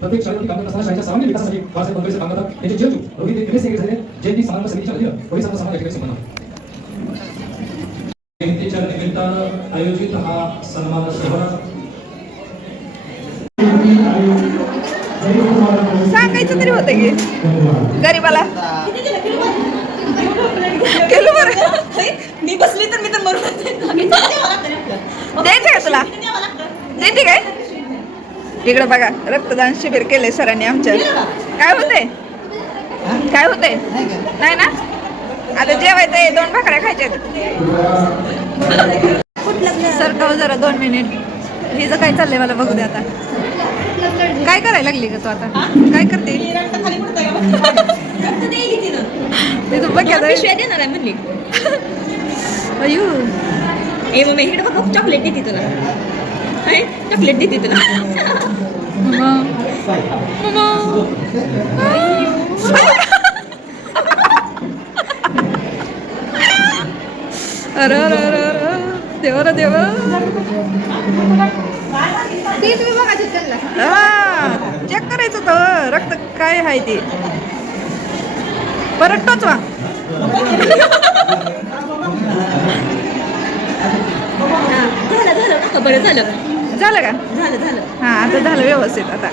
प्रत्येक शाळेतील काम करत असताना शाळेच्या सर्वांगीण विकासासाठी बाळासाहेब बंगलेचे काम करतात. यांचे जेलजू रोहित एमएस झाले जयंती समारंभ समितीच्या अधीन परिसर समाज याठिकाणी संपन्न. जयंतीच्या निमित्तानं आयोजित हा सन्मान सोहळा सांगायचं तरी होतं की गरीबाला केलं बरं. मी बसली तर मी तर मरून द्यायचं का तुला देते काय. इकडे बघा रक्तदान शिबिर केले सरांनी आमच्या. काय होते काय होते नाही ना. आता जेवायचं 2 भाकऱ्या खायच्या. सरकाव जरा 2 मिनिट. हिचं काय चाललंय मला बघू दे. आता काय करायला लागली का तू. आता काय करते तू बघ देणार आहे म्हणली. अयू ए मम्मी इकडे बघ चॉकलेट देते तुला. चॉकलेट देते तुला. अरे देवा रे देवा. चेक करायचं तर रक्त काय आहे ते. परत टोचवा. बरं झालं झालं का. झालं हा आता झालं व्यवस्थित. आता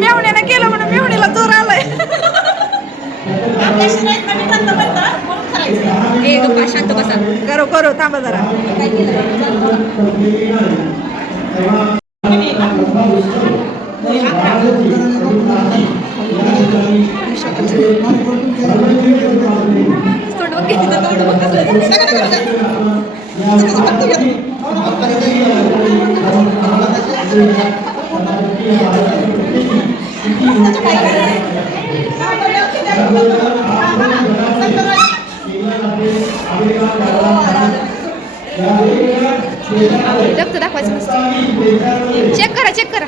मेवण्यानं केलं म्हणून मेवणीला जोर आलाय. ए गप्पा शांत बसा. करू थांबा जरा. रक्त दाखवायचं नसतं. चेक करा.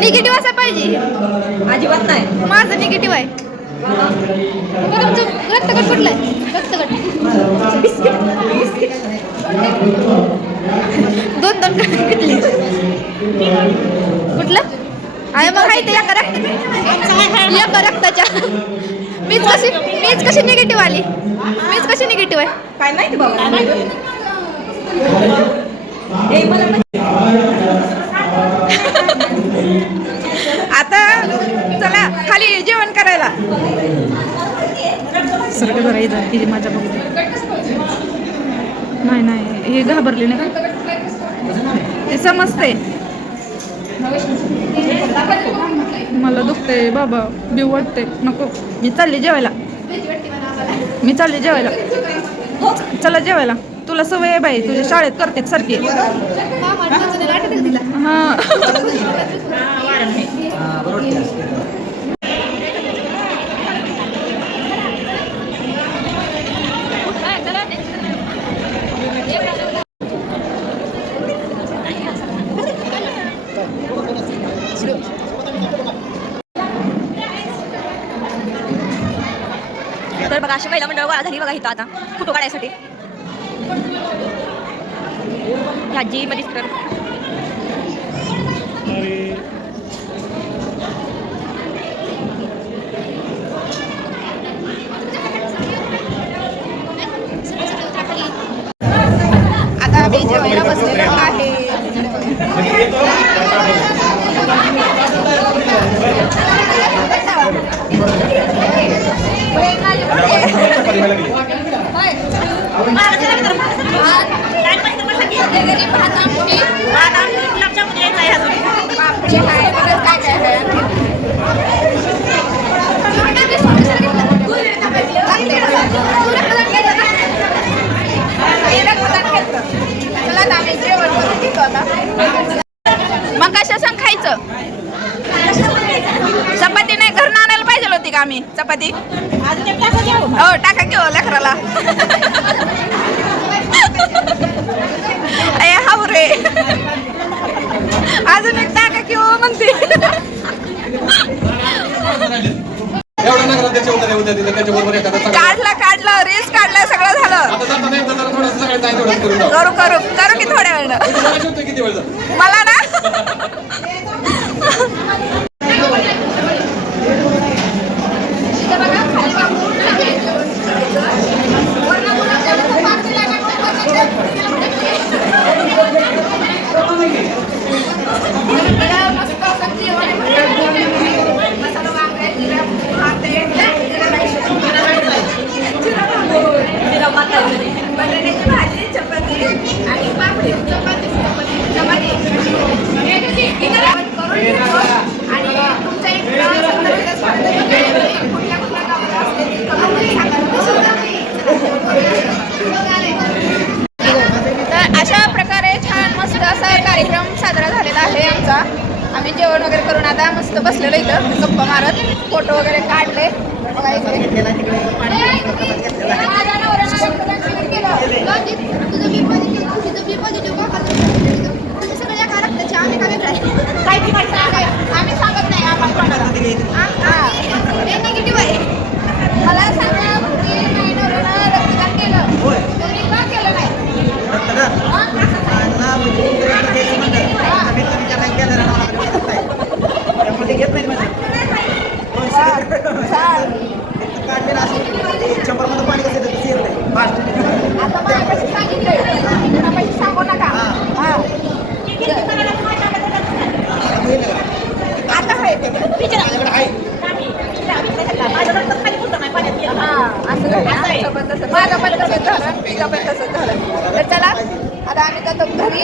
निगेटिव्ह असा पाहिजे. अजिबात नाही. माझं निगेटिव्ह आहे. तुमचं रक्तगट कुठलं आहे. रक्तगट 2 किटली कुठलं आहे मग. आहे ते एका रक्ताच्या. मीच कशी निगेटिव्ह आली. मीच कशी निगेटिव्ह आहे काय माहिती बाबा. आता चला खाली जेवण करायला. सरळ जरा इथं तिची माझ्या बघू. नाही हे घाबरले नाही. ते समजते. मला दुखते बाबा. बिव वाटते. नको. मी चालली जेवायला. चला जेवायला. तुला सवय आहे बाई. तुझ्या शाळेत करते सारखी. हां अशी महिला मंडळ गोळा झाली बघा इथं आता फोटो काढायसाठी. आजी मध्येच कर. आता आम्ही जेवायला बसलेलो आहे. मग कशा सांग खायचं? चपाती नाही घरून आणायला पाहिजे होती का आम्ही चपाती? हो टाका घेऊ लेकराला. हाव रे अजून एक टाका घेऊ म्हणते. काढला रेस काढला सगळं झालं. करू करू करू की थोड्या वेळ मला ना. बटाट्याची भाजी चपाती आणि पापडी चपाती चपाती आणि तुमच्या कुठल्या कुठल्या गावाला तर अशा प्रकारे छान मस्त असा कार्यक्रम साजरा झालेला आहे आमचा. आम्ही जेवण वगैरे करून आता मस्त बसलेलो इथं गप्पा मारत फोटो वगैरे काढले. बघा आम्ही सांगत नाही निगेटिव्ह आहे. मला सांगा रक्तदान केलं तुम्ही का केलं नाही? सांगू नका. आता माझं पण तसंच झालं, तिचं पण तसंच झालं. तर चला आता आम्ही जातो घरी.